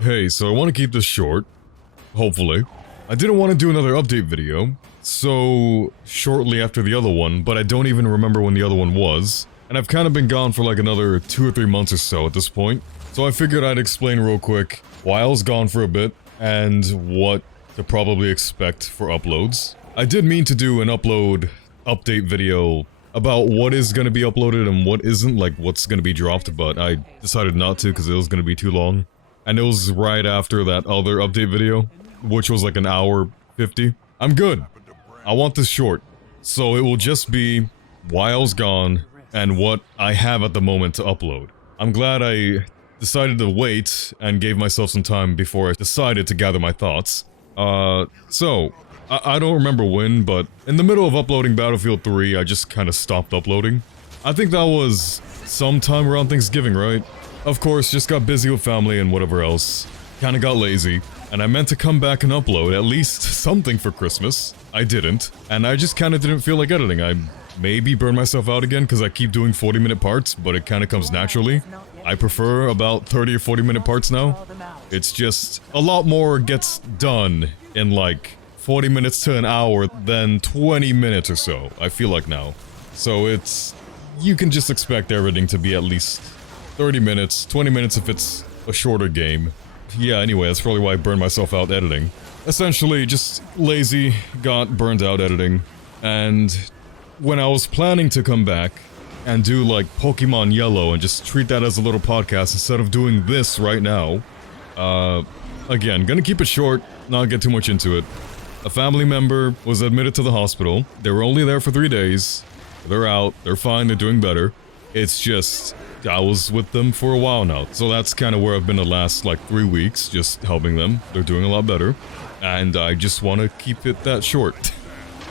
Hey, so I want to keep this short, hopefully. I didn't want to do another update video, so shortly after the other one, but I don't even remember when the other one was. And I've kind of been gone for like another 2 or 3 months or so at this point. So I figured I'd explain real quick why I was gone for a bit, and what to probably expect for uploads. I did mean to do an update video about what is going to be uploaded and what isn't, like what's going to be dropped, but I decided not to because it was going to be too long. And it was right after that other update video, which was like an hour 50. I'm good. I want this short. So it will just be why I was gone and what I have at the moment to upload. I'm glad I decided to wait and gave myself some time before I decided to gather my thoughts. I don't remember when, but in the middle of uploading Battlefield 3, I just kind of stopped uploading. I think that was sometime around Thanksgiving, right? Of course, just got busy with family and whatever else. Kinda got lazy, and I meant to come back and upload at least something for Christmas. I didn't, and I just kinda didn't feel like editing. I maybe burned myself out again because I keep doing 40-minute parts, but it kinda comes naturally. I prefer about 30 or 40-minute parts now. It's just a lot more gets done in like 40 minutes to an hour than 20 minutes or so, I feel like now. So you can just expect everything to be at least 30 minutes, 20 minutes if it's a shorter game. Yeah, anyway, that's probably why I burned myself out editing. Essentially, just lazy, got burned out editing, and when I was planning to come back and do like Pokemon Yellow and just treat that as a little podcast instead of doing this right now, again, gonna keep it short, not get too much into it. A family member was admitted to the hospital. They were only there for 3 days. They're out, they're fine, they're doing better. It's just, I was with them for a while now, so that's kind of where I've been the last like 3 weeks, just helping them. They're doing a lot better, and I just want to keep it that short.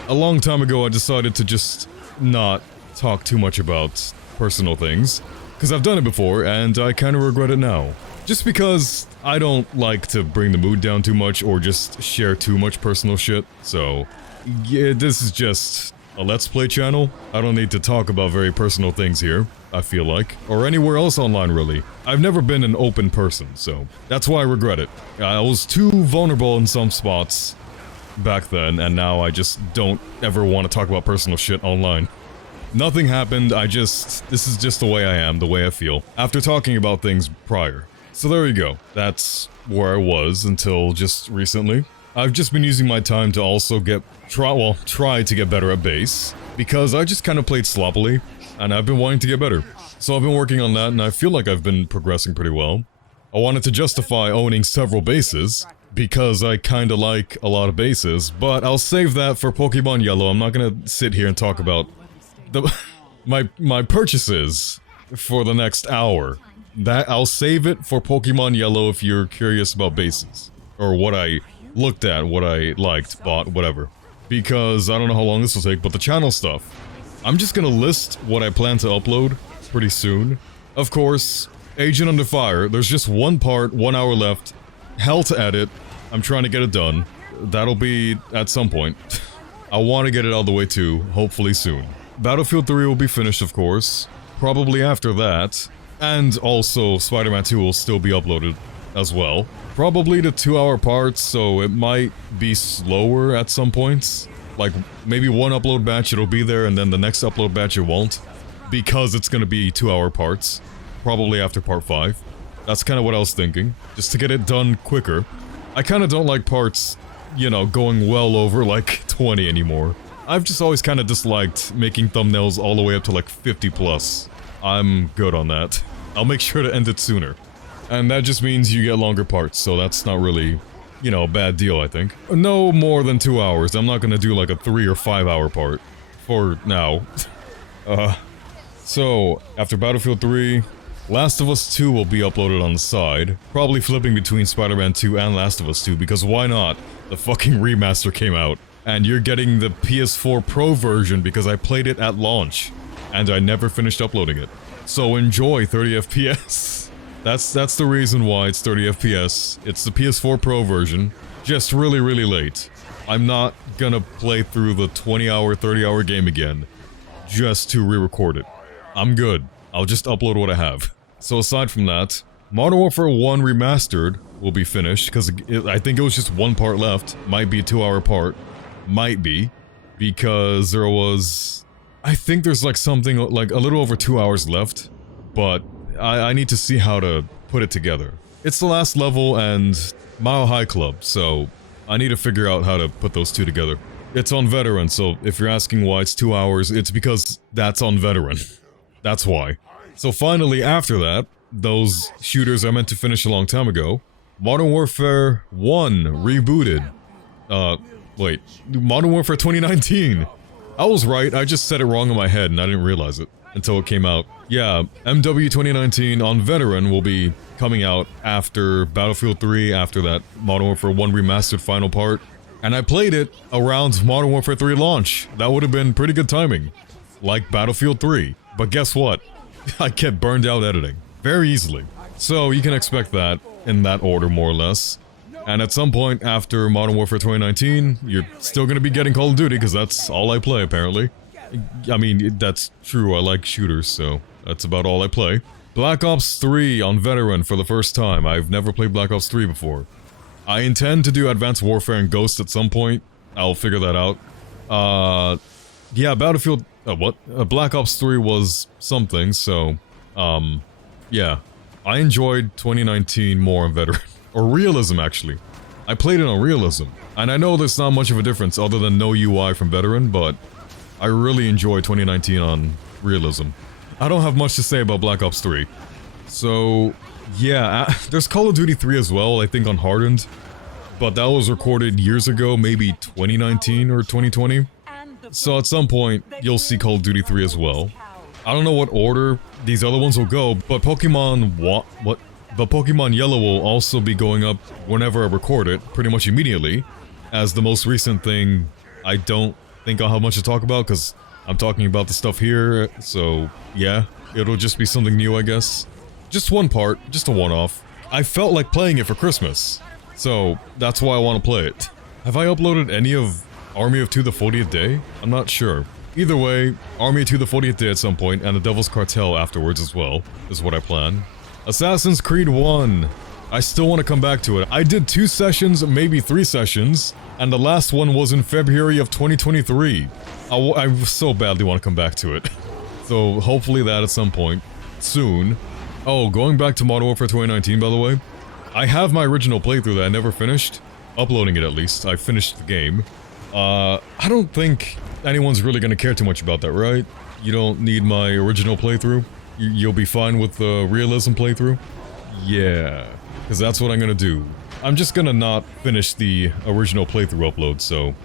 A long time ago, I decided to just not talk too much about personal things, because I've done it before, and I kind of regret it now. Just because I don't like to bring the mood down too much or just share too much personal shit, so yeah, this is just a Let's Play channel. I don't need to talk about very personal things here, I feel like. Or anywhere else online, really. I've never been an open person, so that's why I regret it. I was too vulnerable in some spots back then, and now I just don't ever want to talk about personal shit online. Nothing happened, this is just the way I am, the way I feel, after talking about things prior. So there you go. That's where I was until just recently. I've just been using my time to also try to get better at base, because I just kind of played sloppily, and I've been wanting to get better. So I've been working on that, and I feel like I've been progressing pretty well. I wanted to justify owning several bases, because I kinda like a lot of bases, but I'll save that for Pokemon Yellow. I'm not gonna sit here and talk about my purchases for the next hour. I'll save it for Pokemon Yellow if you're curious about bases. Or what I looked at, what I liked, bought, whatever. Because I don't know how long this will take, but the channel stuff. I'm just gonna list what I plan to upload pretty soon. Of course, Agent Under Fire, there's just one part, 1 hour left. Hell to edit. I'm trying to get it done. That'll be at some point. I want to get it out of the way too, hopefully soon. Battlefield 3 will be finished, of course. Probably after that. And also, Spider-Man 2 will still be uploaded as well. Probably the 2-hour parts, so it might be slower at some points. Like, maybe one upload batch it'll be there, and then the next upload batch it won't. Because it's gonna be 2-hour parts. Probably after part 5. That's kind of what I was thinking. Just to get it done quicker. I kind of don't like parts, you know, going well over like 20 anymore. I've just always kind of disliked making thumbnails all the way up to like 50 plus. I'm good on that. I'll make sure to end it sooner. And that just means you get longer parts, so that's not really, you know, a bad deal, I think. No more than 2 hours. I'm not gonna do like a 3 or 5 hour part. For now. So, after Battlefield 3, Last of Us 2 will be uploaded on the side. Probably flipping between Spider-Man 2 and Last of Us 2, because why not? The fucking remaster came out. And you're getting the PS4 Pro version because I played it at launch. And I never finished uploading it. So enjoy 30 FPS. That's the reason why it's 30 FPS. It's the PS4 Pro version. Just really, really late. I'm not gonna play through the 20-hour, 30-hour game again. Just to re-record it. I'm good. I'll just upload what I have. So aside from that, Modern Warfare 1 Remastered will be finished, because I think it was just one part left. Might be a 2-hour part. Might be. Because there was... I think there's like something like a little over 2 hours left, but I need to see how to put it together. It's the last level and Mile High Club, so I need to figure out how to put those two together. It's on Veteran, so if you're asking why it's 2 hours, it's because that's on Veteran. That's why. So finally, after that, those shooters I meant to finish a long time ago, Modern Warfare 1 rebooted. Wait, Modern Warfare 2019! I was right, I just said it wrong in my head and I didn't realize it until it came out. Yeah, MW 2019 on Veteran will be coming out after Battlefield 3, after that Modern Warfare 1 remastered final part. And I played it around Modern Warfare 3 launch. That would have been pretty good timing. Like Battlefield 3. But guess what? I get burned out editing. Very easily. So you can expect that in that order more or less. And at some point after Modern Warfare 2019, you're still gonna be getting Call of Duty because that's all I play apparently. I mean, that's true, I like shooters, so that's about all I play. Black Ops 3 on Veteran for the first time. I've never played Black Ops 3 before. I intend to do Advanced Warfare and Ghost at some point. I'll figure that out. Yeah, Battlefield... Black Ops 3 was something, so... yeah. I enjoyed 2019 more on Veteran. Or Realism, actually. I played it on Realism. And I know there's not much of a difference other than no UI from Veteran, but... I really enjoyed 2019 on Realism. I don't have much to say about Black Ops 3. So... yeah, there's Call of Duty 3 as well, I think on Hardened. But that was recorded years ago, maybe 2019 or 2020. So at some point, you'll see Call of Duty 3 as well. I don't know what order these other ones will go, but Pokemon Pokemon Yellow will also be going up whenever I record it, pretty much immediately. As the most recent thing, I don't think I'll have much to talk about, because I'm talking about the stuff here, so yeah, it'll just be something new, I guess. Just one part, just a one-off. I felt like playing it for Christmas, so that's why I want to play it. Have I uploaded any of Army of 2 the 40th Day? I'm not sure. Either way, Army of 2 the 40th Day at some point, and the Devil's Cartel afterwards as well, is what I plan. Assassin's Creed 1. I still want to come back to it. I did 2 sessions, maybe 3 sessions, and the last one was in February of 2023. I so badly want to come back to it. So hopefully that at some point. Soon. Oh, going back to Modern Warfare 2019, by the way. I have my original playthrough that I never finished. Uploading it at least. I finished the game. I don't think anyone's really gonna care too much about that, right? You don't need my original playthrough? You'll be fine with the Realism playthrough? Yeah, because that's what I'm gonna do. I'm just gonna not finish the original playthrough upload, so...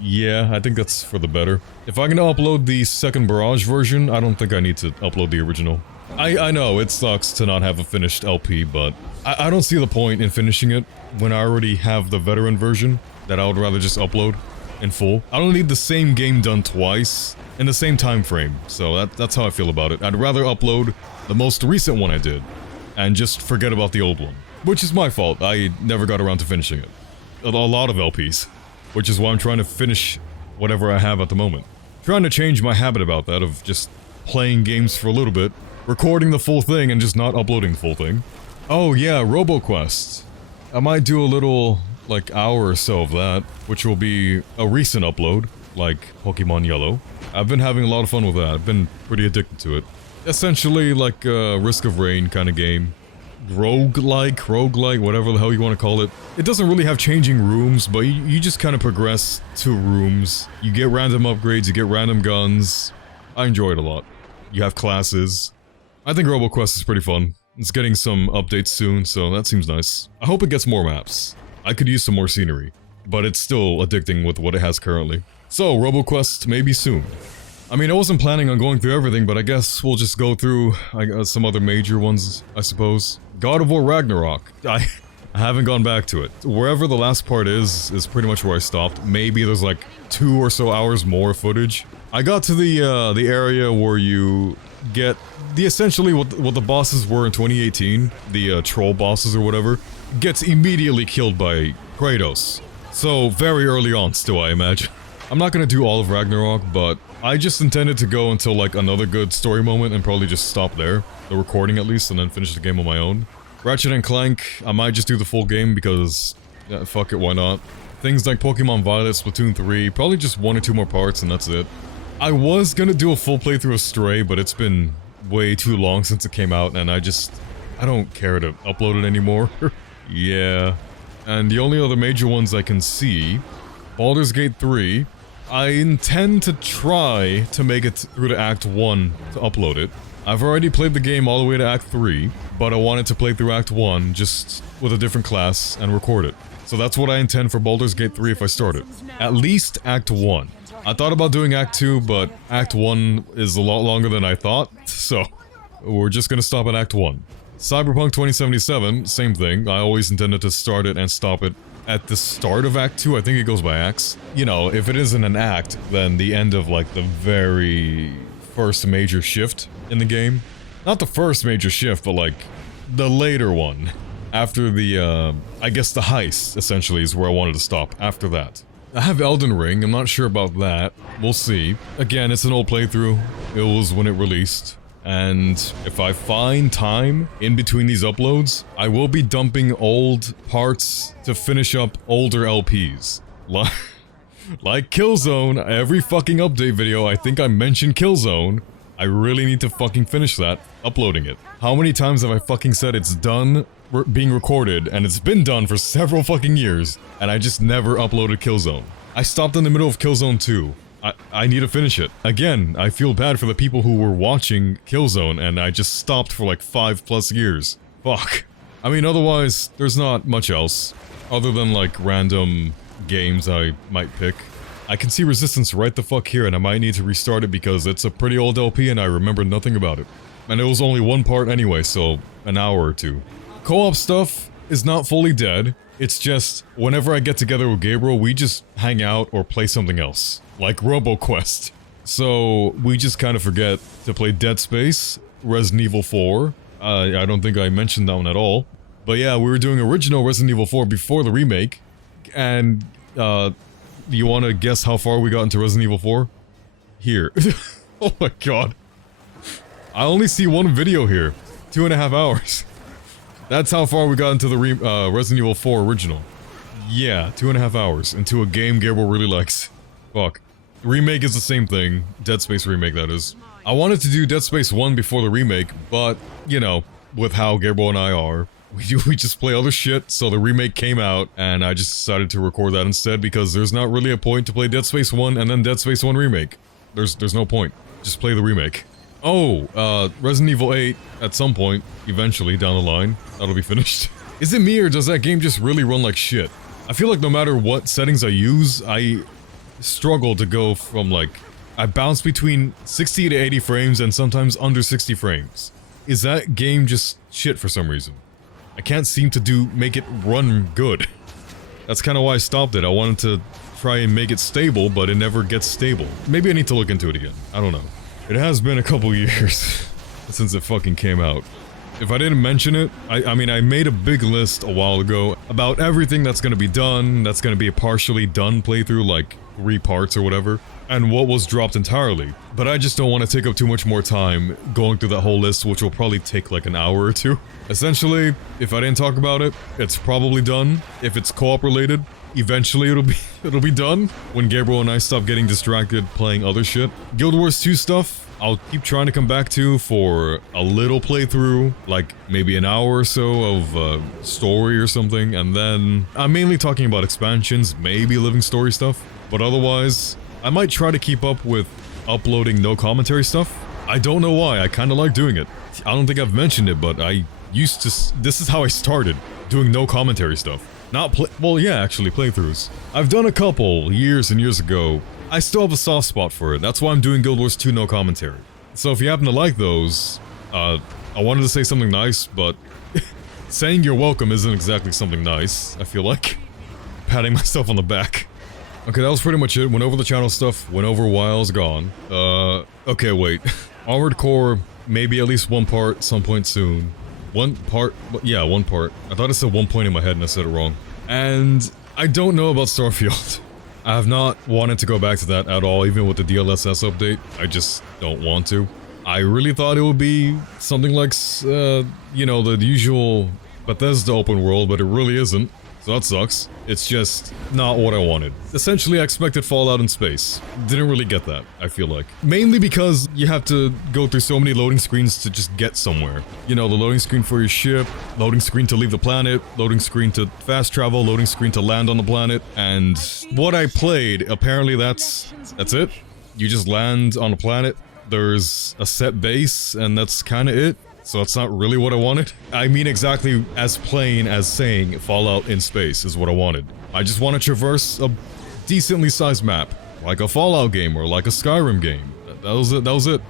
yeah, I think that's for the better. If I'm gonna upload the second Barrage version, I don't think I need to upload the original. I know, it sucks to not have a finished LP, but... I don't see the point in finishing it when I already have the Veteran version that I would rather just upload in full. I don't need the same game done twice in the same time frame, so that's how I feel about it. I'd rather upload the most recent one I did and just forget about the old one, which is my fault. I never got around to finishing it. A lot of LPs, which is why I'm trying to finish whatever I have at the moment. Trying to change my habit about that of just playing games for a little bit, recording the full thing and just not uploading the full thing. Oh yeah, RoboQuest. I might do a little, like, hour or so of that, which will be a recent upload, like Pokemon Yellow. I've been having a lot of fun with that. I've been pretty addicted to it. Essentially like a Risk of Rain kind of game. Roguelike, whatever the hell you want to call it. It doesn't really have changing rooms, but you just kind of progress to rooms. You get random upgrades, you get random guns. I enjoy it a lot. You have classes. I think RoboQuest is pretty fun. It's getting some updates soon, so that seems nice. I hope it gets more maps. I could use some more scenery, but it's still addicting with what it has currently. So, RoboQuest maybe soon. I mean, I wasn't planning on going through everything, but I guess we'll just go through some other major ones, I suppose. God of War Ragnarok. I haven't gone back to it. Wherever the last part is pretty much where I stopped. Maybe there's like 2 or so hours more footage. I got to the area where you get the essentially what the bosses were in 2018, the troll bosses or whatever, gets immediately killed by Kratos. So very early on still, I imagine. I'm not gonna do all of Ragnarok, but I just intended to go until like another good story moment and probably just stop there, the recording at least, and then finish the game on my own. Ratchet and Clank, I might just do the full game because, yeah, fuck it, why not? Things like Pokemon Violet, Splatoon 3, probably just 1 or 2 more parts and that's it. I was gonna do a full playthrough of Stray, but it's been way too long since it came out and I don't care to upload it anymore. Yeah. And the only other major ones I can see, Baldur's Gate 3, I intend to try to make it through to Act 1 to upload it. I've already played the game all the way to Act 3, but I wanted to play through Act 1 just with a different class and record it. So that's what I intend for Baldur's Gate 3 if I start it. At least Act 1. I thought about doing Act 2, but Act 1 is a lot longer than I thought, so we're just gonna stop at Act 1. Cyberpunk 2077, same thing. I always intended to start it and stop it at the start of Act 2. I think it goes by acts. You know, if it isn't an act, then the end of like the very first major shift in the game. Not the first major shift, but like the later one. After the, I guess the heist, essentially, is where I wanted to stop after that. I have Elden Ring, I'm not sure about that. We'll see. Again, it's an old playthrough. It was when it released. And if I find time in between these uploads, I will be dumping old parts to finish up older LPs. Like Killzone, every fucking update video, I think I mentioned Killzone. I really need to fucking finish that, uploading it. How many times have I fucking said it's done being recorded, and it's been done for several fucking years, and I just never uploaded Killzone. I stopped in the middle of Killzone 2. I need to finish it. Again, I feel bad for the people who were watching Killzone, and I just stopped for like 5+ years. Fuck. I mean, otherwise, there's not much else, other than like random games I might pick. I can see Resistance right the fuck here, and I might need to restart it because it's a pretty old LP and I remember nothing about it. And it was only one part anyway, so an hour or two. Co-op stuff is not fully dead. It's just, whenever I get together with Gabriel, we just hang out or play something else. Like RoboQuest. So, we just kind of forget to play Dead Space, Resident Evil 4. I don't think I mentioned that one at all. But yeah, we were doing original Resident Evil 4 before the remake. And, you want to guess how far we got into Resident Evil 4? Here. Oh my god. I only see one video here. 2.5 hours. That's how far we got into the Resident Evil 4 original. Yeah, 2.5 hours into a game Gabriel really likes. Fuck. Remake is the same thing. Dead Space remake, that is. I wanted to do Dead Space 1 before the remake, but, you know, with how Gabriel and I are, we just play other shit, so the remake came out, and I just decided to record that instead because there's not really a point to play Dead Space 1 and then Dead Space 1 remake. There's no point. Just play the remake. Oh, Resident Evil 8, at some point, eventually, down the line, that'll be finished. Is it me, or does that game just really run like shit? I feel like no matter what settings I use, I struggle to go from, like, I bounce between 60 to 80 frames and sometimes under 60 frames. Is that game just shit for some reason? I can't seem to make it run good. That's kind of why I stopped it. I wanted to try and make it stable, but it never gets stable. Maybe I need to look into it again. I don't know. It has been a couple years since it fucking came out. If I didn't mention it, I mean, I made a big list a while ago about everything that's gonna be done, that's gonna be a partially done playthrough, like 3 parts or whatever, and what was dropped entirely. But I just don't want to take up too much more time going through that whole list, which will probably take like an hour or two. Essentially, if I didn't talk about it, it's probably done. If it's co-op related, eventually it'll be done when Gabriel and I stop getting distracted playing other shit. Guild Wars 2 stuff, I'll keep trying to come back to for a little playthrough, like maybe an hour or so of story or something, and then I'm mainly talking about expansions, maybe living story stuff, but otherwise, I might try to keep up with uploading no commentary stuff. I don't know why, I kinda like doing it. I don't think I've mentioned it, but I used to, this is how I started, doing no commentary stuff. Well, yeah, actually, playthroughs. I've done a couple years and years ago. I still have a soft spot for it. That's why I'm doing Guild Wars 2 no commentary. So if you happen to like those, I wanted to say something nice, but saying you're welcome isn't exactly something nice, I feel like. Patting myself on the back. Okay, that was pretty much it. Went over the channel stuff, went over why I was gone. Okay, wait. Armored Core, maybe at least one part, some point soon. One part? Yeah, one part. I thought it said 1 point in my head and I said it wrong. And I don't know about Starfield. I have not wanted to go back to that at all, even with the DLSS update. I just don't want to. I really thought it would be something like, you know, the usual Bethesda open world, but it really isn't. So that sucks. It's just not what I wanted. Essentially, I expected Fallout in space. Didn't really get that, I feel like. Mainly because you have to go through so many loading screens to just get somewhere. You know, the loading screen for your ship, loading screen to leave the planet, loading screen to fast travel, loading screen to land on the planet. And what I played, apparently that's it. You just land on a planet, there's a set base, and that's kind of it. So that's not really what I wanted. I mean exactly as plain as saying Fallout in space is what I wanted. I just want to traverse a decently sized map, like a Fallout game or like a Skyrim game. That was it.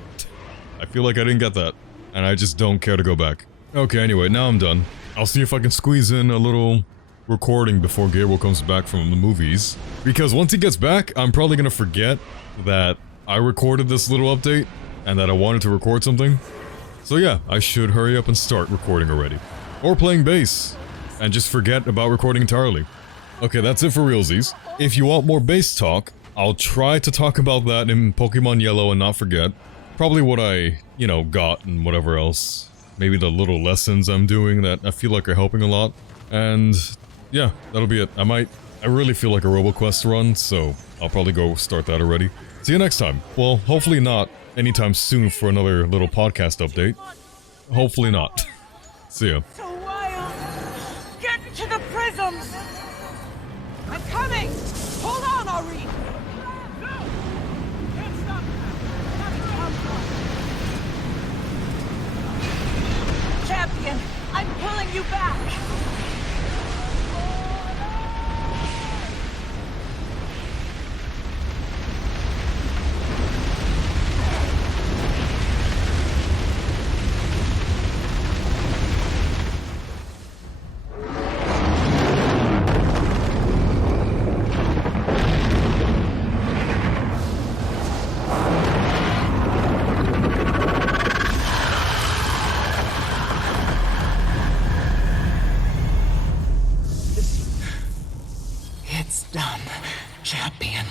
I feel like I didn't get that, and I just don't care to go back. Okay, anyway, now I'm done. I'll see if I can squeeze in a little recording before Gabriel comes back from the movies. Because once he gets back, I'm probably gonna forget that I recorded this little update and that I wanted to record something. So yeah, I should hurry up and start recording already. Or playing bass, and just forget about recording entirely. Okay, that's it for realsies. If you want more bass talk, I'll try to talk about that in Pokemon Yellow and not forget. Probably what I, you know, got and whatever else. Maybe the little lessons I'm doing that I feel like are helping a lot. And yeah, that'll be it. I really feel like a RoboQuest run, so I'll probably go start that already. See you next time. Well, hopefully not anytime soon for another little podcast update. Hopefully not. See ya. So wild! Get to the prisms! I'm coming! Hold on, Ari! No! Can't stop now! Champion, I'm pulling you back! It's done, champion.